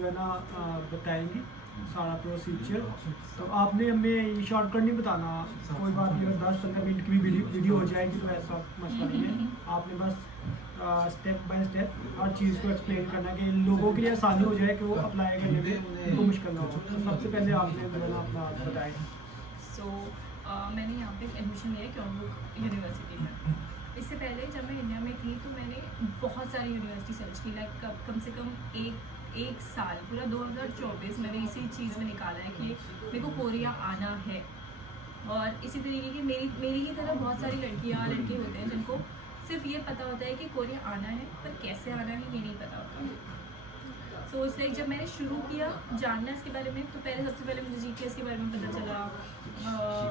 जो है ना बताएंगी सारा प्रोसीजर। तो आपने हमें शॉर्टकट नहीं बताना, कोई बात नहीं, अगर 10-15 मिनट की भी वीडियो हो जाएगी तो ऐसा मसला नहीं है। आपने बस स्टेप बाय स्टेप हर चीज़ को एक्सप्लेन करना कि लोगों के लिए आसानी हो जाए कि वो अप्लाई करने में उनको मुश्किल ना हो। तो सबसे पहले आपने जो है ना अपना बताएं। मैंने यहाँ पे एडमिशन लिया क्योंबुक यूनिवर्सिटी में। इससे पहले जब मैं इंडिया में थी तो मैंने बहुत सारी यूनिवर्सिटी सर्च की, लाइक कम से कम एक साल पूरा 2024 मैंने इसी चीज़ में निकाला है कि मेरे को कोरिया आना है। और इसी तरीके की मेरी ही तरह बहुत सारी लड़कियाँ लड़के होते हैं जिनको सिर्फ ये पता होता है कि कोरिया आना है, पर कैसे आना है ये नहीं पता होता। सो इसलिए जब मैंने शुरू किया जानना इसके बारे में, तो सबसे पहले मुझे जीपीएस के बारे में पता चला,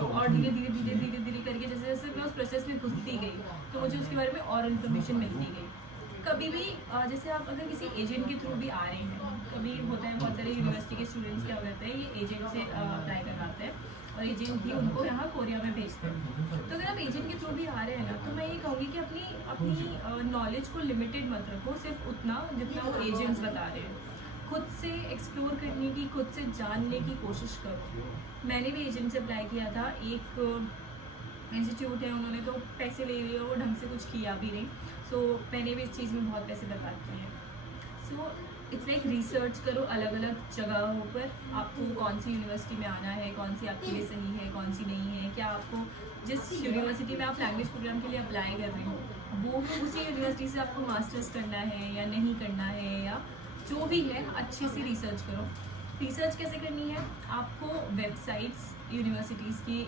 और धीरे धीरे करके जैसे जैसे मैं उस प्रोसेस में घुसती गई तो मुझे उसके बारे में और इन्फॉर्मेशन मिलती गई। कभी भी जैसे आप अगर किसी एजेंट के थ्रू भी आ रहे हैं, कभी होता है बहुत सारे यूनिवर्सिटी के स्टूडेंट्स क्या करते हैं, ये एजेंट से अप्लाई करवाते हैं और एजेंट ही उनको यहाँ कोरिया में भेजते हैं। तो अगर आप एजेंट के थ्रू भी आ रहे हैं ना, तो मैं ये कहूँगी कि अपनी नॉलेज को लिमिटेड मत रखो, सिर्फ उतना जितना वो एजेंट्स बता रहे हैं। खुद से एक्सप्लोर करने की, खुद से जानने की कोशिश करो। मैंने भी एजेंट से अप्लाई किया था, एक इंस्टीट्यूट है, उन्होंने तो पैसे ले लिए और ढंग से कुछ किया भी नहीं। सो मैंने भी इस चीज़ में बहुत पैसे बर्बाद किए हैं। सो इट्स लाइक रिसर्च करो अलग अलग जगहों पर, आपको कौन सी यूनिवर्सिटी में आना है, कौन सी आपके लिए सही है, कौन सी नहीं है, क्या आपको जिस यूनिवर्सिटी में आप लैंग्वेज प्रोग्राम के लिए अप्लाई कर रहे हो वो उसी यूनिवर्सिटी से आपको मास्टर्स करना है या नहीं करना है, या जो भी है अच्छे से रिसर्च करो। रिसर्च कैसे करनी है, आपको वेबसाइट्स यूनिवर्सिटीज़ की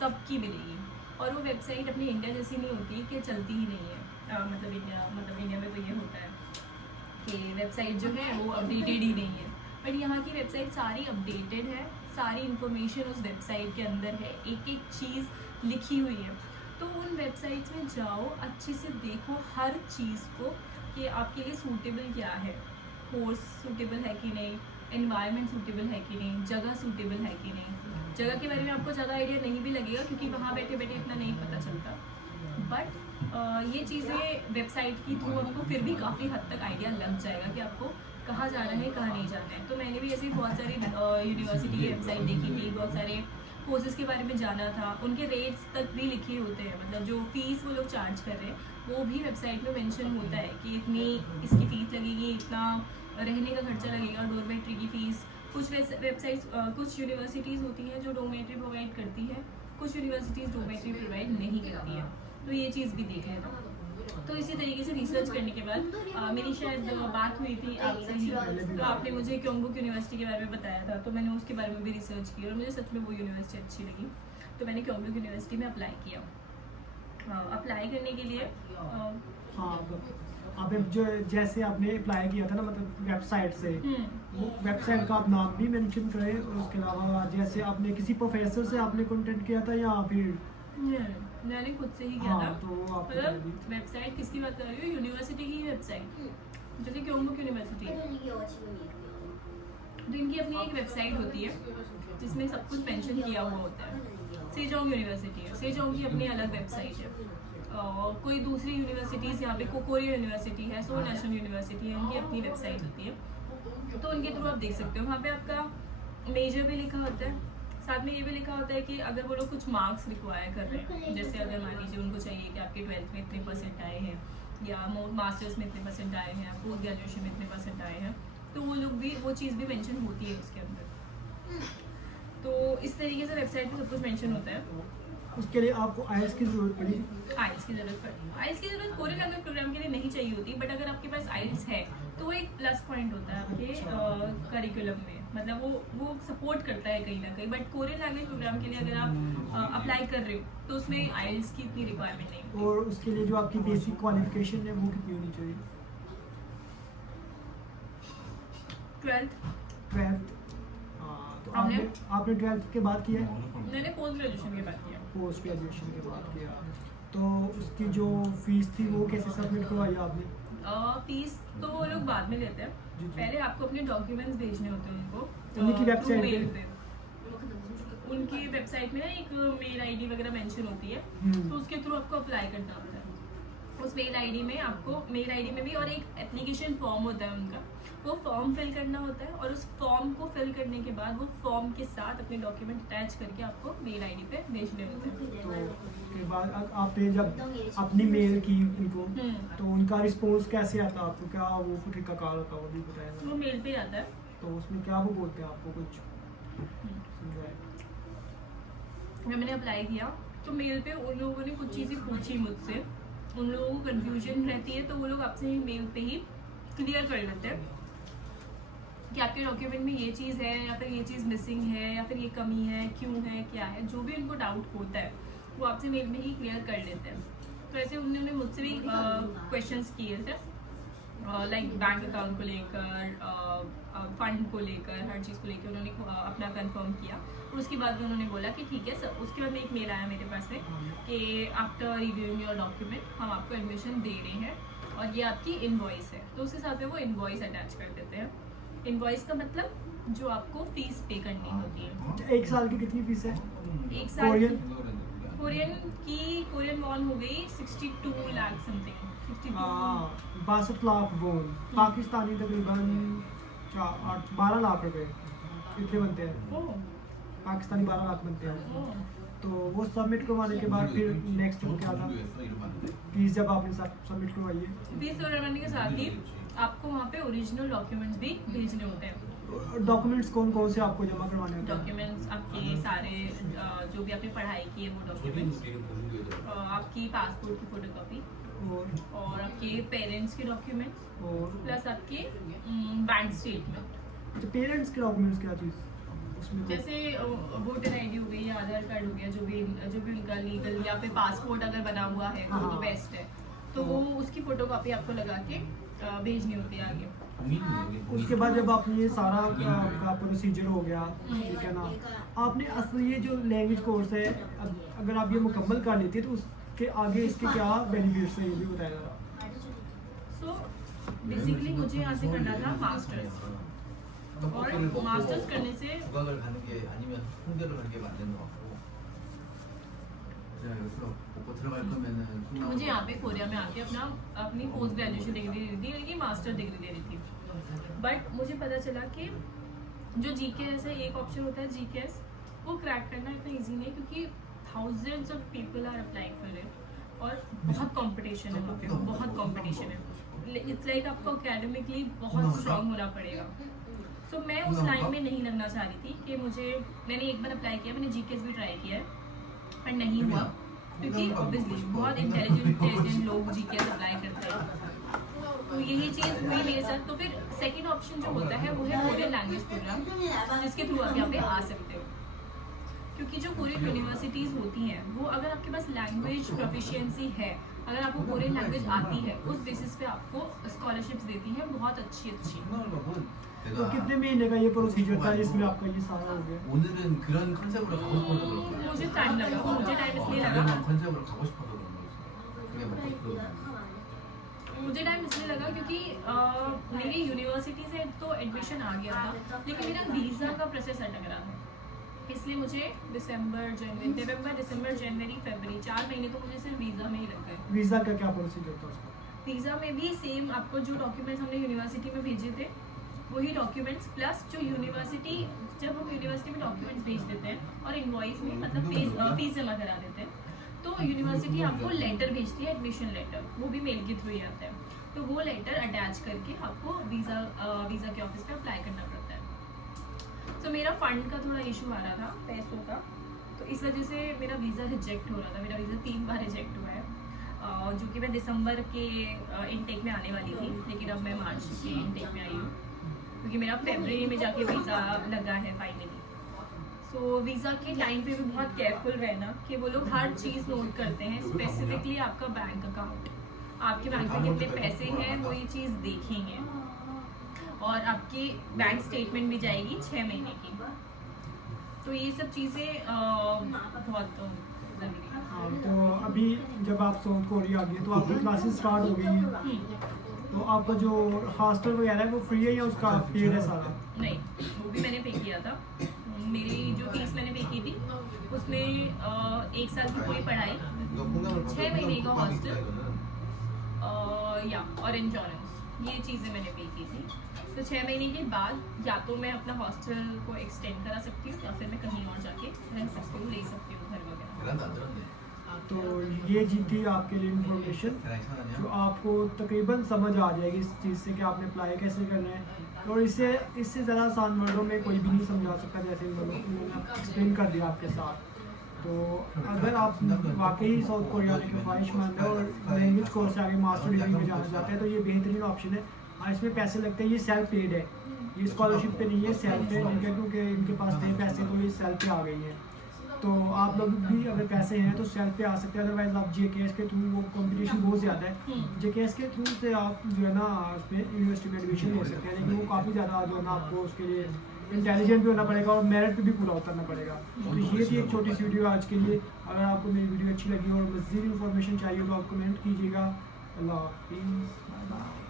सबकी मिलेगी, और वो वेबसाइट अपनी इंडिया जैसी नहीं होती कि चलती ही नहीं है। मतलब इंडिया में तो ये होता है कि वेबसाइट जो है वो अपडेटेड ही नहीं है, बट यहाँ की वेबसाइट सारी अपडेटेड है, सारी इन्फॉर्मेशन उस वेबसाइट के अंदर है, एक एक चीज़ लिखी हुई है। तो उन वेबसाइट्स में जाओ, अच्छे से देखो हर चीज़ को कि आपके लिए सूटेबल क्या है, कोर्स सूटेबल है कि नहीं, एनवायरनमेंट सूटेबल है कि नहीं, जगह सूटेबल है कि नहीं। जगह के बारे में आपको ज़्यादा आइडिया नहीं भी लगेगा क्योंकि वहाँ बैठे बैठे इतना नहीं पता चलता, बट ये चीज़ें वेबसाइट की थ्रू हमको फिर भी काफ़ी हद तक आइडिया लग जाएगा कि आपको कहाँ जाना है, कहाँ नहीं जाना है। तो मैंने भी ऐसी बहुत सारी यूनिवर्सिटी की वेबसाइट देखी थी, बहुत सारे कोर्सेज के बारे में जाना था, उनके रेट्स तक भी लिखे होते हैं, मतलब जो फीस वो लोग चार्ज कर रहे हैं वो भी वेबसाइट में मेंशन होता है कि इतनी इसकी फ़ीस लगेगी, इतना रहने का खर्चा लगेगा, डोरमेट्री की फ़ीस। कुछ वेबसाइट्स कुछ यूनिवर्सिटीज़ होती हैं जो डोरमेट्री प्रोवाइड करती है, कुछ यूनिवर्सिटीज़ डोरमेट्री प्रोवाइड नहीं करती है, तो ये चीज़ भी देख लेना। तो इसी तरीके से रिसर्च करने के बाद मेरी शायद बात हुई थी आपसे ही, तो आपने मुझे क्योंबुक यूनिवर्सिटी के बारे में बताया था, तो मैंने उसके बारे में भी रिसर्च की और मुझे सच में वो यूनिवर्सिटी अच्छी लगी, तो मैंने क्योंबुक यूनिवर्सिटी में अप्लाई किया। अप्लाई करने के लिए आपने जो जैसे आपने अप्लाई किया था ना, मतलब वेबसाइट से, वो वेबसाइट का आप नाम भी मेंशन करें, और उसके अलावा जैसे आपने किसी प्रोफेसर से आपने कांटेक्ट किया था या फिर मैंने खुद से ही किया था। तो मतलब वेबसाइट किसकी बात कर रही हूँ, यूनिवर्सिटी की वेबसाइट जो कि क्योंबुक यूनिवर्सिटी है, तो इनकी अपनी एक वेबसाइट होती है जिसमें सब कुछ मेंशन किया हुआ होता है। सेजोंग यूनिवर्सिटी है, सेजोंग की अपनी अलग वेबसाइट है, कोई दूसरी यूनिवर्सिटीज़ यहाँ पे कोरिया यूनिवर्सिटी है, सोल नेशनल यूनिवर्सिटी है, इनकी अपनी वेबसाइट होती है, तो उनके थ्रू आप देख सकते हो। वहाँ पे आपका मेजर भी लिखा होता है, साथ में ये भी लिखा होता है कि अगर वो लोग कुछ मार्क्स रिक्वायर कर रहे हैं, जैसे अगर मान लीजिए उनको चाहिए कि आपके 12th में इतने % आए हैं, या मास्टर्स में इतने % आए हैं, पोस्ट ग्रेजुएशन में इतने % आए हैं, तो वो लोग भी वो चीज़ भी मेंशन होती है उसके अंदर। तो इस तरीके से वेबसाइट पे सब कुछ मेंशन होता है। उसके लिए आपको आईएलटीएस की ज़रूरत पड़ी? आईएलटीएस की ज़रूरत पड़ी। आईएलटीएस की ज़रूरत कोरियन लैंग्वेज प्रोग्राम के लिए नहीं चाहिए होती, बट अगर आपके पास आईएलटीएस है तो वो एक प्लस पॉइंट होता है आपके करिकुलम में, मतलब वो सपोर्ट करता है कहीं ना कहीं। बट कोरियन लैंग्वेज प्रोग्राम के लिए अगर आप अप्लाई कर रहे हो तो उसमें आईएलटीएस की इतनी रिक्वायरमेंट नहीं होती। और उसके लिए जो आपकी बेसिक क्वालिफिकेशन है वो कितनी होनी चाहिए? 12th। तो आपने 12th के बाद किया है? मैंने पोस्ट ग्रेजुएशन के बाद किया। पोस्ट ग्रेजुएशन के बाद किया, तो उसकी जो फीस थी वो कैसे सबमिट करवाई आपने? फीस तो वो लोग बाद में लेते हैं, पहले आपको अपने डॉक्यूमेंट्स भेजने होते हैं उनको उनकी वेबसाइट पे। उनकी वेबसाइट में ना एक मेल आईडी वगैरह मेंशन होती है, तो उसके थ्रू आपको अप्लाई करना होता है। उस मेल आईडी में आपको मेल आईडी में भी और एक एप्लीकेशन फॉर्म होता है उनका, वो फॉर्म फिल करना होता है और उस फॉर्म को फिल करने के बाद वो फॉर्म के साथ अपने डॉक्यूमेंट अटैच करके आपको मेल आईडी पे भेजने होते हैं। तो उसके बाद आपने जब अपनी मेल की उनको, तो उनका रिस्पॉन्स कैसे आता है आपको? क्या वो तरीका कार होता है वो भी बताएगा? वो मेल पे आता है। तो उसमें क्या वो बोलते हैं आपको कुछ समझाए? जब मैंने अप्लाई किया तो मेल पे उन लोगों ने कुछ चीज़ें पूछी मुझसे, उन लोगों को कन्फ्यूजन रहती है तो वो लोग आपसे ही मेल पे ही क्लियर कर लेते हैं कि आपके डॉक्यूमेंट में ये चीज़ है या फिर ये चीज़ मिसिंग है या फिर ये कमी है, क्यों है, क्या है, जो भी उनको डाउट होता है वो आपसे मेल में ही क्लियर कर लेते हैं। तो ऐसे उन्होंने मुझसे भी क्वेश्चंस किए थे, लाइक बैंक अकाउंट को लेकर, फंड को लेकर, हर चीज़ को लेकर उन्होंने अपना कंफर्म किया। उसके बाद में उन्होंने बोला कि ठीक है सर। उसके बाद में एक मेल आया मेरे पास में कि आफ्टर रिव्यूइंग योर डॉक्यूमेंट हम आपको एडमिशन दे रहे हैं और ये आपकी इनवॉइस है। तो उसके साथ में वो इनवॉइस अटैच कर देते हैं। इनवॉइस का मतलब जो आपको फीस पे करनी होती है। एक साल की कितनी फीस है? एक साल कोरियन? कोरियन वॉन हो गई 62 लाख समथिंग, 62 लाख वोन, पाकिस्तानी तकरीबन 12 लाख रुपए इतने बनते हैं। पाकिस्तानी 12 लाख बनते हैं। तो वो सबमिट करवाने के बाद फिर नेक्स्ट वो क्या था? फीस जब आपने सबमिट करवाई है, फीस करवाने के साथ ही आपको वहाँ पे ओरिजिनल डॉक्यूमेंट्स भी भेजने होते हैं। डॉक्यूमेंट्स कौन कौन से आपको जमा करवाने होते हैं? डॉक्यूमेंट्स आपके सारे जो भी आपने पढ़ाई की है वो डॉक्यूमेंट्स, आपकी पासपोर्ट की फोटोकॉपी और आपके पेरेंट्स के डॉक्यूमेंट्स और प्लस आपके बैंक स्टेटमेंट। अच्छा, पेरेंट्स के डॉक्यूमेंट्स क्या चीज़ उसमें? जैसे वोटर आईडी हो गई या आधार कार्ड हो गया, जो भी उनका लीगल, या फिर पासपोर्ट अगर बना हुआ है वो तो बेस्ट है। तो वो उसकी फोटोकॉपी आपको लगा के भेजनी होती है आगे। उसके बाद जब आपने ये सारा आपका प्रोसीजर हो गया, ठीक है ना, आपने असल ये जो लैंग्वेज कोर्स है अगर आप ये मुकम्मल कर लेते हैं तो उसके आगे इसके क्या बेनिफिट्स हैं ये भी बताया जरा। सो बेसिकली मुझे यहाँ से करना था मास्टर्स, और मास्टर्स करने से 국악을 가는 게 아니면 홍대를 가는 게 맞는 것 같고, 그래서 먹고 들어갈 거면은 मुझे यहाँ पे कोरिया में आके अपनी पोस्ट ग्रेजुएशन डिग्री दे रही थी, यानी कि मास्टर डिग्री दे रही थी। बट मुझे पता चला कि जो जीकेएस है, एक ऑप्शन होता है जीकेएस, वो क्रैक करना इतना इजी नहीं, क्योंकि thousands of people are applying for it और बहुत कंपटीशन है वहाँ पे, बहुत कंपटीशन है। इट्स लाइक आपको अकेडमिकली बहुत स्ट्रांग होना पड़ेगा। सो मैं उस लाइन में नहीं लगना चाह रही थी कि मैंने एक बार अप्लाई किया, मैंने जीकेएस भी ट्राई किया है पर नहीं हुआ, क्योंकि ऑब्वियसली बहुत इंटेलिजेंट लोग जीकेएस अप्लाई करते हैं। तो यही चीज़ हुई मेरे साथ। तो फिर सेकंड ऑप्शन जो होता है वो है कोरियन लैंग्वेज प्रोग्राम, जिसके थ्रू आप यहाँ पे आ सकते हो। क्योंकि जो कोरियन यूनिवर्सिटीज़ होती हैं वो अगर आपके पास लैंग्वेज प्रोफिशिएंसी है, अगर आपको कोरियन लैंग्वेज आती है, उस बेसिस पे आपको स्कॉलरशिप्स देती हैं बहुत अच्छी। तो कितने महीने का ये प्रोसीजर था जिसमें आपका ये सारा हो गया? 오늘은 그런 컨셉으로 가고 싶어서 그런 거예요. मुझे टाइम लगा, मुझे टाइम इसलिए लगा 그런 컨셉으로 가고 싶어서 그런 거예요. 그게 먹고 싶어서. मुझे टाइम इसलिए लगा क्योंकि मेरी यूनिवर्सिटी से तो एडमिशन आ गया था, लेकिन मेरा वीज़ा का प्रोसेस अटक रहा था। इसलिए मुझे नवंबर दिसंबर जनवरी फरवरी 4 महीने तो मुझे सिर्फ वीज़ा में ही लग गए। वीज़ा का क्या प्रोसीजर था उसका? वीज़ा में भी सेम, आपको जो डॉक्यूमेंट्स हमने यूनिवर्सिटी में भेजे थे वही डॉक्यूमेंट्स प्लस जो यूनिवर्सिटी, जब हम यूनिवर्सिटी में डॉक्यूमेंट्स भेज देते हैं और इनवॉइस में मतलब फीस जमा करा देते हैं, तो यूनिवर्सिटी आपको लेटर भेजती है, एडमिशन लेटर, वो भी मेल के थ्रू ही आता है। तो वो लेटर अटैच करके आपको वीज़ा के ऑफिस पे अप्लाई करना पड़ता है। तो मेरा फंड का थोड़ा इशू आ रहा था, पैसों का, तो इस वजह से मेरा वीज़ा रिजेक्ट हो रहा था। मेरा वीज़ा 3 बार रिजेक्ट हुआ है, जो कि मैं दिसंबर के इनटेक में आने वाली थी, लेकिन अब मैं मार्च के इनटेक में आई हूँ, क्योंकि मेरा फरवरी में जाके वीज़ा लगा है फाइनली। सो वीज़ा के टाइम पे भी बहुत केयरफुल रहना कि वो लोग हर चीज़ नोट करते हैं, स्पेसिफिकली आपका बैंक अकाउंट, आपके बैंक में कितने पैसे हैं वो ये चीज़ देखेंगे, और आपकी बैंक स्टेटमेंट भी जाएगी 6 महीने की। तो ये सब चीज़ें बहुत ज़रूरी है। तो अभी जब आप साउथ कोरिया आ गए तो आपकी क्लासेस स्टार्ट हो गई, तो आपका जो हॉस्टल वगैरह है वो फ्री है या उसका पेड है सारा? नहीं, वो भी मैंने पे किया था। मेरी जो फीस मैंने पे की थी उसमें 1 साल की पूरी पढ़ाई, 6 महीने का हॉस्टल या और इंश्योरेंस, ये चीज़ें मैंने पे की थी। तो 6 महीने के बाद या तो मैं अपना हॉस्टल को एक्सटेंड करा सकती हूँ या फिर मैं कहीं और जाके रह सकती हूँ, ले सकती हूँ घर वगैरह। 그런 안 들었네. तो ये जी थी आपके लिए इन्फॉर्मेशन 사랑하냐? जो आपको तकरीबन समझ आ जाएगी इस चीज़ से कि आपने अप्लाई कैसे करना है। और इससे ज़्यादा आसान वर्डों में कोई भी नहीं समझा सकता जैसे इन्होंने एक्सप्लेन कर दिया आपके साथ। तो अगर आप वाकई साउथ कोरिया के ख्वाहिशमंद है और लैंग्वेज कोर्स से आगे मास्टर डिग्री में जाना चाहते हैं तो ये बेहतरीन ऑप्शन है। हाँ, इसमें पैसे लगते हैं, ये सेल्फ पेड है, ये स्कॉलरशिप पे नहीं है, सेल्फ है इनके, क्योंकि इनके पास थे पैसे तो ये सेल्फ पे आ गई है। तो आप लोग भी अगर पैसे हैं तो सेल्फ पे आ सकते हैं, अदरवाइज आप JKS के थ्रू, वो कंपटीशन बहुत ज़्यादा है, JKS के थ्रू से आप जो है ना उसमें यूनिवर्सिटी में एडमिशन ले सकते हैं, लेकिन वो काफ़ी ज़्यादा जो है ना आपको उसके लिए इंटेलिजेंट भी होना पड़ेगा और मेरिट पे भी पूरा उतरना पड़ेगा। तो ये थी एक छोटी सी वीडियो आज के लिए। अगर आपको मेरी वीडियो अच्छी लगी और मज़ीद इन्फॉर्मेशन चाहिए तो आप कमेंट कीजिएगा। अल्लाह हाफिज़, बाय बाय।